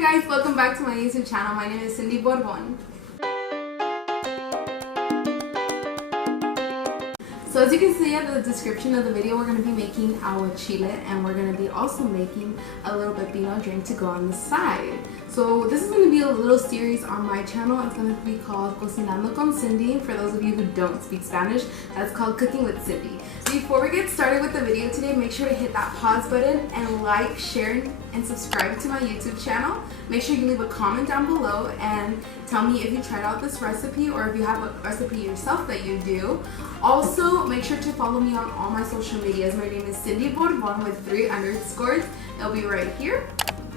Hi guys, welcome back to my YouTube channel. My name is Cindy Bourbon. So as you can see at the description of the video, we're going to be making aguachile, and we're going to be also making a little pepino drink to go on the side. So this is going to be a little series on my channel. It's going to be called Cocinando con Cindy. For those of you who don't speak Spanish, that's called Cooking with Cindy. So before we get started with the video today, make sure to hit that pause button and like, share, and subscribe to my YouTube channel. Make sure you leave a comment down below and tell me if you tried out this recipe or if you have a recipe yourself that you do. Also, make sure to follow me on all my social medias. My name is Cindy Bourbon with 3 underscores. It'll be right here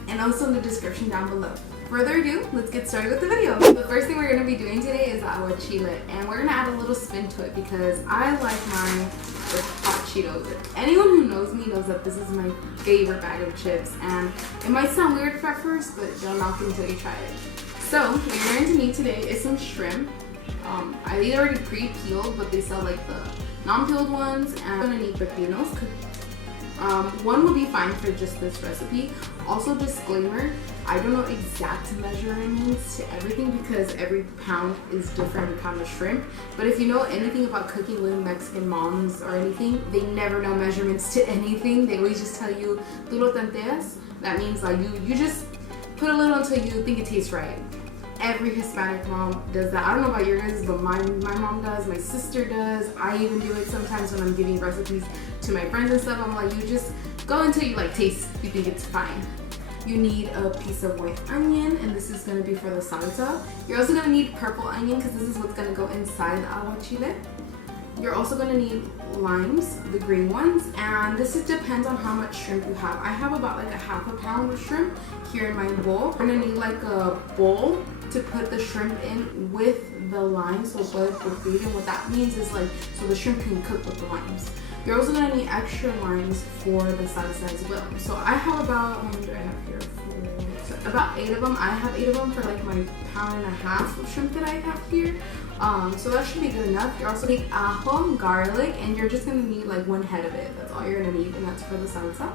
and also in the description down below. Further ado, let's get started with the video. The first thing we're going to be doing today is aguachile, and we're going to add a little spin to it because I like mine with Hot Cheetos. Anyone who knows me knows that this is my favorite bag of chips, and it might sound weird at first, but don't knock it until you try it. So what you're going to need today is some shrimp. I already pre-peeled, but they sell like the non-peeled ones, and I'm going to need pepinos. One will be fine for just this recipe. Also, disclaimer, I don't know exact measurements to everything because every pound is different pound of shrimp. But if you know anything about cooking with Mexican moms or anything, they never know measurements to anything. They always just tell you, tú lo tanteas. That means like you just put a little until you think it tastes right. Every Hispanic mom does that. I don't know about your guys, but my mom does, my sister does. I even do it sometimes when I'm giving recipes to my friends and stuff. I'm like, you just go until you like taste, you think it's fine. You need a piece of white onion, and this is gonna be for the salsa. You're also gonna need purple onion because this is what's gonna go inside the aguachile. You're also gonna need limes, the green ones, and this depends on how much shrimp you have. I have about like a half a pound of shrimp here in my bowl. We're gonna need like a bowl to put the shrimp in with the limes, so both for food. And what that means is like, so the shrimp can cook with the limes. You're also gonna need extra limes for the salsa as well. So I have about, how many do I have here? So about 8 of them. I have 8 of them for like my pound and a half of shrimp that I have here. So that should be good enough. You also need ajo, garlic, and you're just gonna need like 1 head of it. That's all you're gonna need, and that's for the salsa.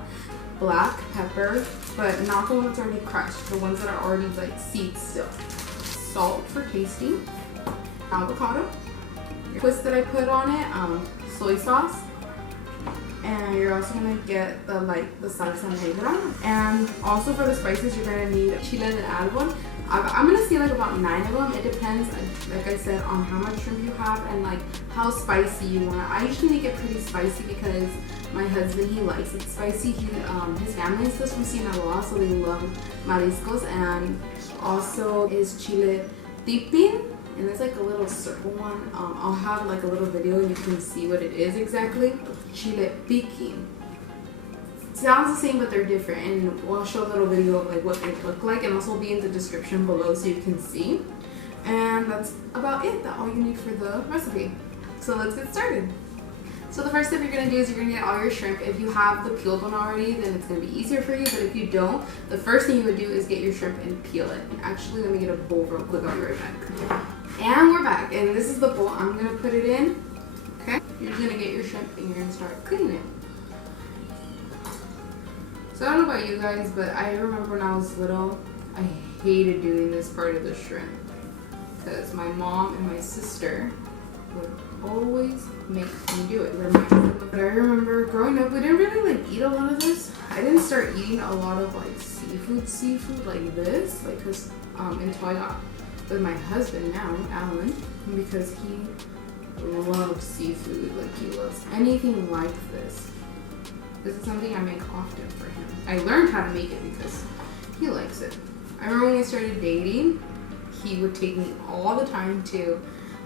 Black pepper, but not the one that's already crushed, the ones that are already like seeds still. Salt for tasting. Avocado. Twist that I put on it, soy sauce. And you're also gonna get the salsa negra. And also for the spices, you're gonna need chile de árbol. I'm gonna say like about 9 of them. It depends, like I said, on how much shrimp you have and like how spicy you want. I usually make it pretty spicy because my husband, he likes it spicy. His family is from Sinaloa, so they love mariscos. And also is chile tepin, and it's like a little circle one. I'll have like a little video and you can see what it is exactly. Chile piquin. Sounds the same, but they're different, and we'll show a little video of like what they look like, and also be in the description below so you can see. And that's about it. That's all you need for the recipe. So let's get started. So the first step you're gonna do is you're gonna get all your shrimp. If you have the peeled one already, then it's gonna be easier for you. But if you don't, the first thing you would do is get your shrimp and peel it. And actually, let me get a bowl real quick. I'll be right back. And we're back. And this is the bowl I'm gonna put it in. Okay. You're just gonna get your shrimp and you're gonna start cleaning it. So I don't know about you guys, but I remember when I was little, I hated doing this part of the shrimp because my mom and my sister would always make me do it. But I remember growing up, we didn't really like eat a lot of this. I didn't start eating a lot of like seafood like this, like because until I got with my husband now, Alan, because he loves seafood. Like he loves anything like this. This is something I make often for him. I learned how to make it because he likes it. I remember when we started dating, he would take me all the time to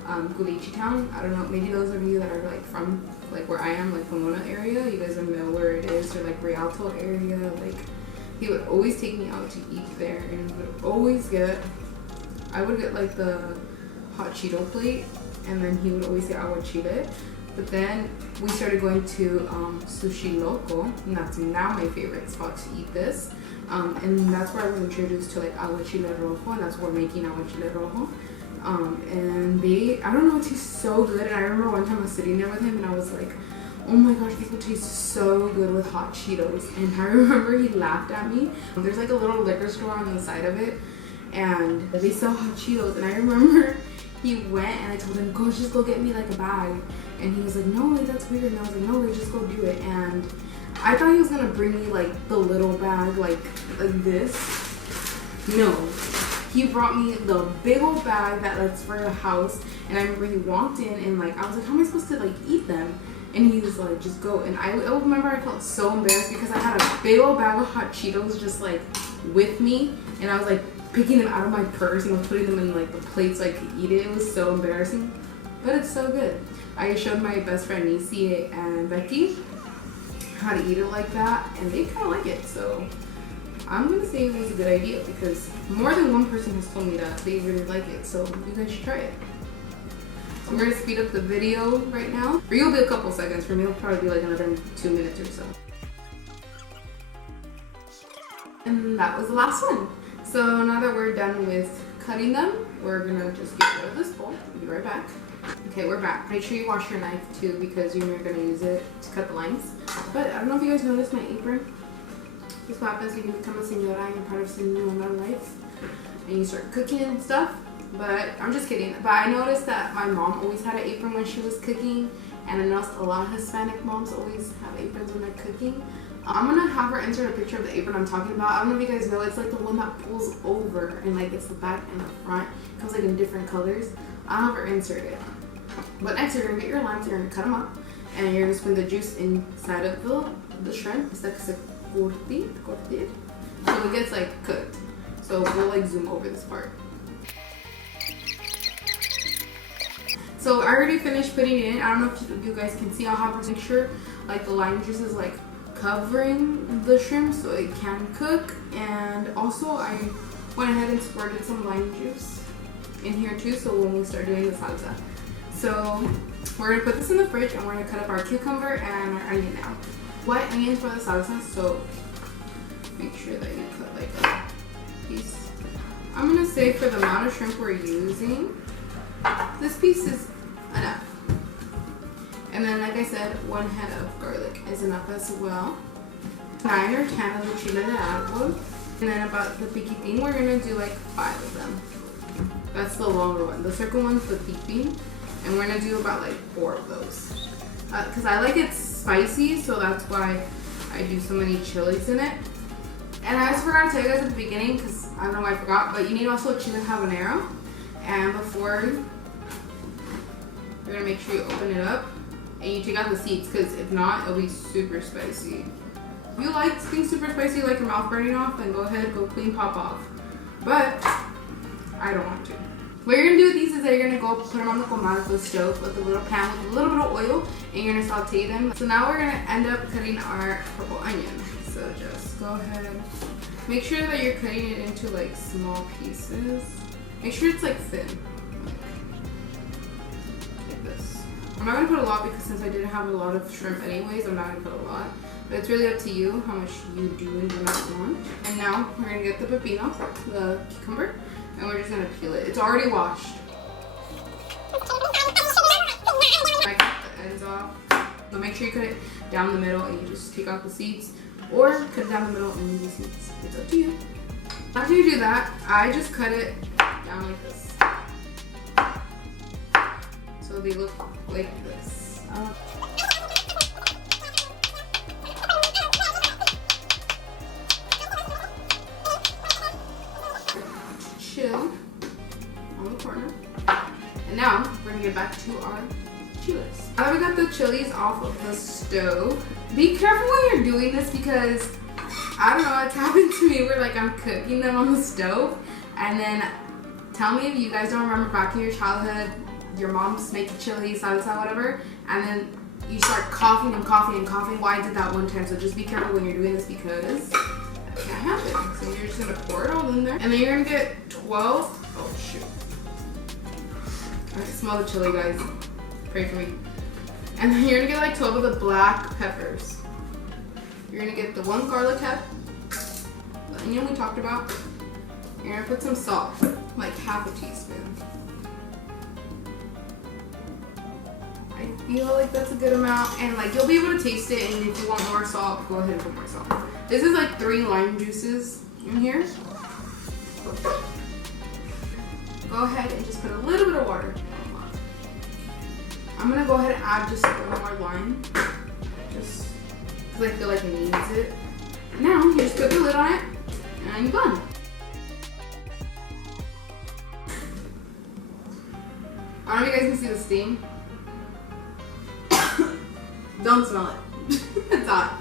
Gulichi Town. I don't know, maybe those of you that are like from like where I am, like Pomona area, you guys know where it is, or like Rialto area. Like he would always take me out to eat there, and would always I would get like the hot Cheeto plate, and then he would always get aguachile. But then we started going to Sushi Loco, and that's now my favorite spot to eat this. And that's where I was introduced to like Aguachile Rojo, and that's where we're making Aguachile Rojo. And I don't know, it tastes so good. And I remember one time I was sitting there with him, and I was like, Oh my gosh, this would taste so good with Hot Cheetos. And I remember he laughed at me. There's like a little liquor store on the side of it, and they sell Hot Cheetos. And I remember he went and I told him, just go get me like a bag. And he was like, no, like that's weird. And I was like, no, like just go do it. And I thought he was gonna bring me like the little bag, like this. No, he brought me the big old bag that's for the house. And I remember he walked in and like I was like, how am I supposed to like eat them? And he was like, just go. And I remember I felt so embarrassed because I had a big old bag of Hot Cheetos just like with me, and I was like picking them out of my purse and was putting them in like the plates so I could eat it. It was so embarrassing, but it's so good. I showed my best friend Nisi and Becky how to eat it like that, and they kind of like it. So I'm gonna say it was a good idea because more than one person has told me that they really like it. So you guys should try it. So we're gonna speed up the video right now. For you, it'll be a couple seconds. For me, it'll probably be like another 2 minutes or so. And that was the last one. So now that we're done with cutting them, we're gonna just get rid of this bowl. We'll be right back. Okay, we're back. Make sure you wash your knife too because you're gonna use it to cut the lines. But I don't know if you guys noticed my apron. This is what happens when you become a senora and you're part of senora life and you start cooking and stuff. But I'm just kidding. But I noticed that my mom always had an apron when she was cooking, and I noticed a lot of Hispanic moms always have aprons when they're cooking. I'm gonna have her insert a picture of the apron I'm talking about. I don't know if you guys know, it's like the one that pulls over and like it's the back and the front. It comes like in different colors. I'll have her insert it. But next you're gonna get your limes, you're gonna cut them up, and you're gonna spin the juice inside of the shrimp. It's like curtir, so it gets like cooked. So we'll like zoom over this part. So I already finished putting it in. I don't know if you guys can see. I'll have to make sure like the lime juice is like covering the shrimp so it can cook. And also I went ahead and squirted some lime juice in here too, so when we start doing the salsa. So we're gonna put this in the fridge and we're gonna cut up our cucumber and our onion now. White onions for the salsa, so make sure that you cut like a piece. I'm gonna say for the amount of shrimp we're using, this piece is enough. And then like I said, 1 head of garlic is enough as well. 9 or 10 of the chile de árbol. And then about the piquin, we're gonna do like 5 of them. That's the longer one. The circle one's the tepin. And we're gonna do about like 4 of those. Cause I like it spicy, so that's why I do so many chilies in it. And I just forgot to tell you guys at the beginning, cause I don't know why I forgot, but you need also chile habanero. And before, you're gonna make sure you open it up and you take out the seeds, because if not, it'll be super spicy. If you like things super spicy, like your mouth burning off, then go ahead, go clean, pop off. But I don't want to. What you're gonna do with these is that you're gonna go put them on the comal, the stove, with a little pan with a little bit of oil, and you're gonna saute them. So now we're gonna end up cutting our purple onion. So just go ahead, make sure that you're cutting it into like small pieces. Make sure it's like thin, like this. I'm not gonna put a lot because since I didn't have a lot of shrimp anyways, I'm not gonna put a lot. But it's really up to you how much you do and do not want. And now we're gonna get the pepino, the cucumber, and we're just gonna peel it. It's already washed. I cut the ends off. So make sure you cut it down the middle and you just take out the seeds, or cut it down the middle and leave the seeds. It's up to you. After you do that, I just cut it down like this. So they look like this. Chill on the corner. And now we're gonna get back to our chiles. Now that we got the chilies off of the stove, be careful when you're doing this because I don't know, it's happened to me where like I'm cooking them on the stove, and then tell me if you guys don't remember back in your childhood, your mom's making chili, salsa, whatever, and then you start coughing and coughing and coughing. Well, I did that one time, so just be careful when you're doing this because that can't happen. So you're just gonna pour it all in there, and then you're gonna get 12, oh shoot. I can smell the chili, guys. Pray for me. And then you're gonna get like 12 of the black peppers. You're gonna get the 1 garlic head, the onion we talked about. You're gonna put some salt, like half a teaspoon. I feel like that's a good amount, and like you'll be able to taste it, and if you want more salt, go ahead and put more salt. This is like 3 lime juices in here. Go ahead and just put a little bit of water. I'm gonna go ahead and add just a little more lime, just because I feel like it needs it. Now you just put the lid on it, and you're done. I don't know if you guys can see the steam. Don't smell it. It's hot.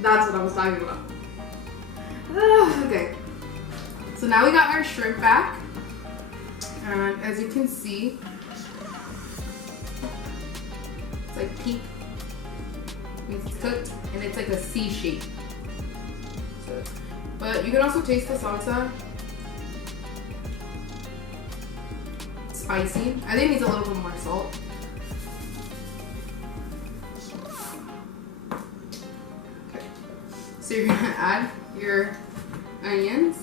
That's what I was talking about. Okay. So now we got our shrimp back. And as you can see, it's like pink. Means it's cooked, and it's like a C shape. So, but you can also taste the salsa. Spicy. I think it needs a little bit more salt. Okay. So you're gonna add your onions.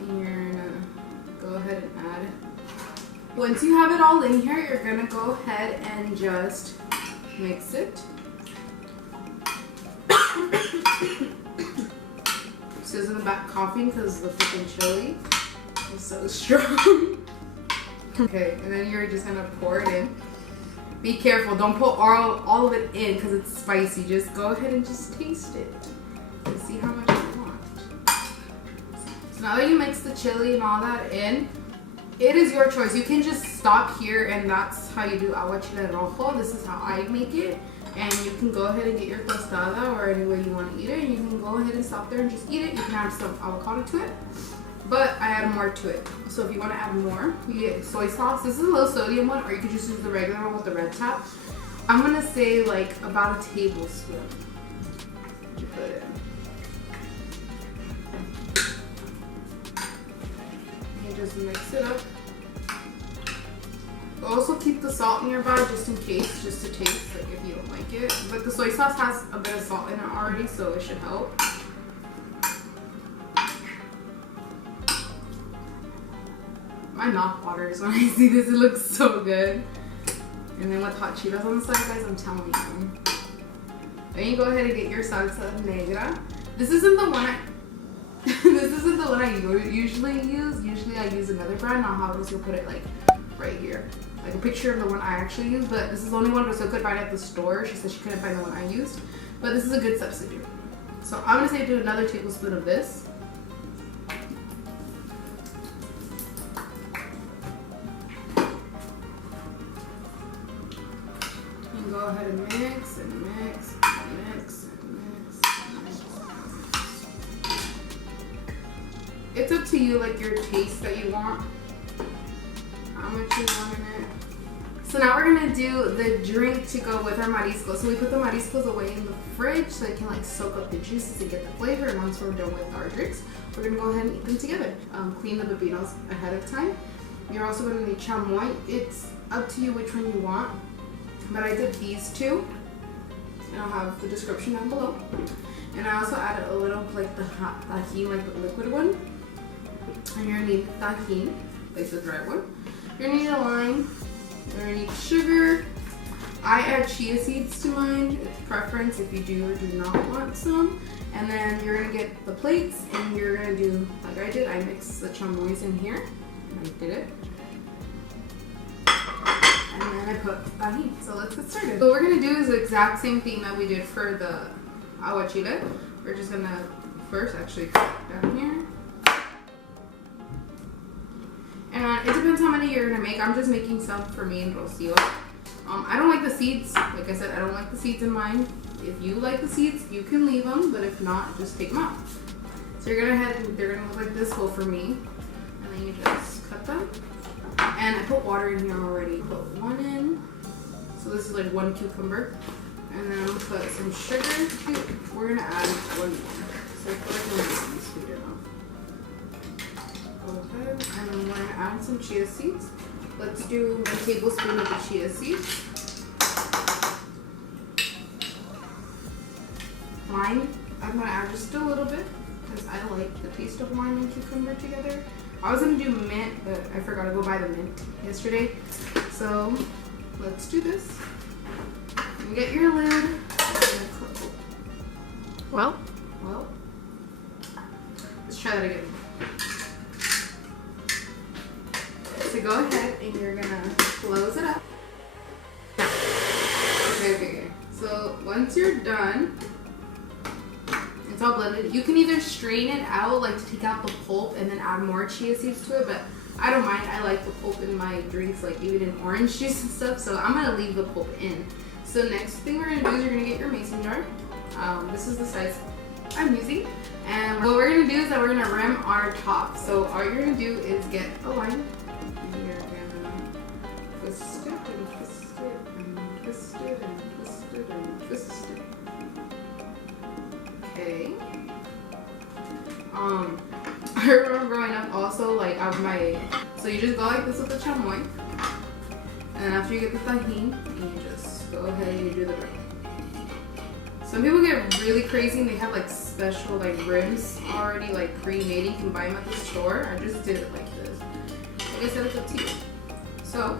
And you're gonna go ahead and add. Once you have it all in here, you're gonna go ahead and just mix it. Is in the back coughing because the freaking chili is so strong. Okay, and then you're just gonna pour it in. Be careful, don't put all of it in because it's spicy. Just go ahead and just taste it and see how much you want. So now that you mix the chili and all that in, it is your choice. You can just stop here, and that's how you do Aguachile Rojo. This is how I make it. And you can go ahead and get your tostada or any way you want to eat it. And you can go ahead and stop there and just eat it. You can add some avocado to it, but I add more to it. So if you want to add more, you get soy sauce. This is a low sodium one, or you could just use the regular one with the red top. I'm going to say like about a tablespoon. You put it in. You just mix it up. Also keep the salt nearby just in case, just to taste, like if you don't like it. But the soy sauce has a bit of salt in it already, so it should help. My mouth waters when I see this. It looks so good. And then with hot Cheetos on the side, guys, I'm telling you. Then you go ahead and get your salsa Negra. This isn't the one this isn't the one I usually use. Usually I use another brand. Now how else you'll put it like right here. Like a picture of the one I actually use, but this is the only one so could find at the store. She said she couldn't find the one I used, but this is a good substitute. So I'm gonna say do another tablespoon of this. And go ahead and mix and mix and mix and mix and mix. It's up to you, like your taste that you want. How much you want in it. So now we're gonna do the drink to go with our mariscos. So we put the mariscos away in the fridge so they can like soak up the juices and get the flavor. And once we're done with our drinks, we're gonna go ahead and eat them together. Clean the pepinos ahead of time. You're also gonna need chamoy. It's up to you which one you want, but I did these two, and I'll have the description down below. And I also added a little like the hot tajin, like the liquid one. And you're gonna need tajin, like the dry one. You're gonna need a lime, you're gonna need sugar. I add chia seeds to mine, it's preference if you do or do not want some. And then you're gonna get the plates and you're gonna do like I did. I mixed the chamoys in here, and I did it. And then I put tajin. So let's get started. So what we're gonna do is the exact same thing that we did for the aguachile. We're just gonna first actually cut down here. And it depends how many you're gonna make. I'm just making some for me and Rocio. I don't like the seeds. Like I said, I don't like the seeds in mine. If you like the seeds, you can leave them, but if not, just take them out. So you're gonna they're gonna look like this well for me. And then you just cut them. And I put water in here already. Put one in. So this is like 1 cucumber. And then I'm gonna put some sugar. We're gonna add 1 more. So I feel like I'm gonna be sweet enough. Okay, and then we're going to add some chia seeds. Let's do 1 tablespoon of the chia seeds. Lime, I'm going to add just a little bit because I like the taste of lime and cucumber together. I was gonna do mint, but I forgot to go buy the mint yesterday. So let's do this. You get your lid. Well, let's try that again. So go ahead and you're gonna close it up. Okay. So once you're done, it's all blended. You can either strain it out, like to take out the pulp and then add more chia seeds to it, but I don't mind. I like the pulp in my drinks, like even in orange juice and stuff, so I'm gonna leave the pulp in. So next thing we're gonna do is you're gonna get your mason jar. This is the size I'm using. And what we're gonna do is that we're gonna rim our top. So all you're gonna do is get a line. And you're gonna twist it and twist it and twist it and twist it and twist it. Okay. I remember growing up also, like so you just go like this with the chamoy. And then after you get the tajin, you just go ahead and you do the rim. Some people get really crazy and they have like special like rims already like pre-made. You can buy them at the store. I just did it like this. Like I said, it's up to you. So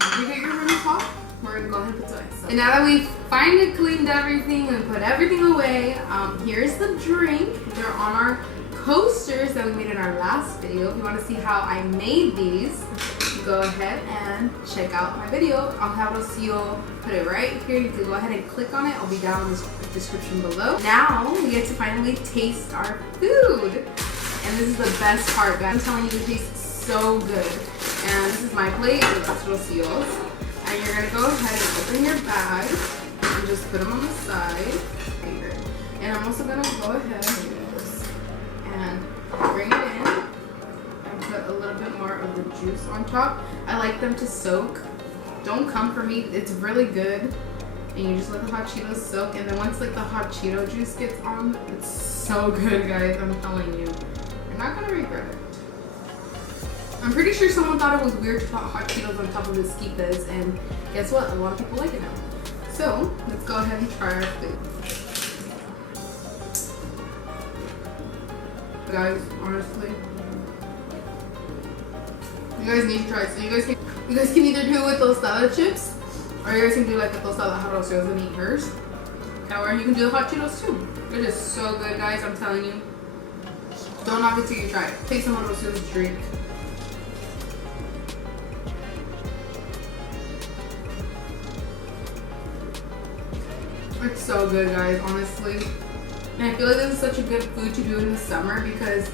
after you get your rim top, we're gonna go ahead and put the ice. And now that we've finally cleaned everything and put everything away, here's the drink. They're on our coasters that we made in our last video. If you want to see how I made these, go ahead and check out my video. I'll have Rocio put it right here. You can go ahead and click on it. I'll be down in the description below. Now we get to finally taste our food. And this is the best part, guys. I'm telling you, it tastes so good. And this is my plate, this is Rocio's. And you're gonna go ahead and open your bag and just put them on the side. And I'm also gonna go ahead and bring it in and put a little bit more of the juice on top. I like them to soak. Don't come for me, it's really good. And you just let the Hot Cheetos soak, and then once like the Hot Cheeto juice gets on, it's so good, guys, I'm telling you. You're not gonna regret it. I'm pretty sure someone thought it was weird to put Hot Cheetos on top of the skipas, and guess what? A lot of people like it now. So let's go ahead and try our food. Guys, honestly, you guys need to try it. So you guys can either do it with tostada chips, or you guys can do like the tostada how Rocio's gonna eat hers. Or you can do the Hot Cheetos too. It is so good, guys, I'm telling you. Don't knock it till you try it. Take some of Rocio's drink. It's so good, guys, honestly. And I feel like this is such a good food to do in the summer because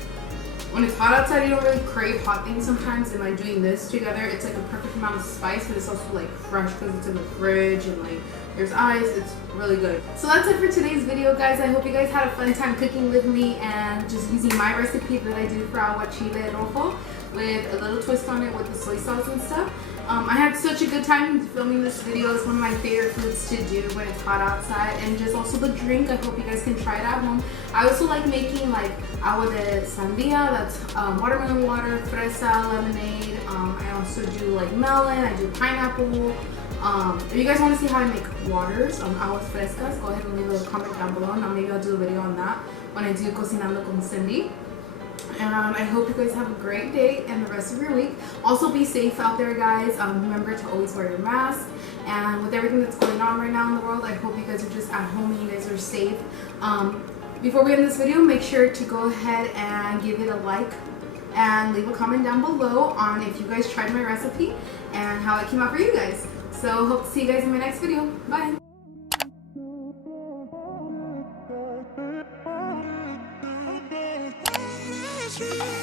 when it's hot outside, you don't really crave hot things sometimes. And like doing this together, it's like a perfect amount of spice, but it's also like fresh because it's in the fridge and like there's ice. It's really good. So that's it for today's video, guys. I hope you guys had a fun time cooking with me and just using my recipe that I do for Aguachile Rojo with a little twist on it with the soy sauce and stuff. I had such a good time filming this video. It's one of my favorite foods to do when it's hot outside, and just also the drink. I hope you guys can try it at home. I also like making like agua de sandia, that's watermelon water, fresa, lemonade. I also do like melon, I do pineapple. If you guys want to see how I make waters, aguas frescas, go ahead and leave a comment down below. Now maybe I'll do a video on that when I do Cocinando con Cindy. And I hope you guys have a great day and the rest of your week. Also be safe out there, guys. Remember to always wear your mask. And with everything that's going on right now in the world, I hope you guys are just at home and you guys are safe. Before we end this video, make sure to go ahead and give it a like and leave a comment down below on if you guys tried my recipe and how it came out for you guys. So hope to see you guys in my next video. Bye. Street.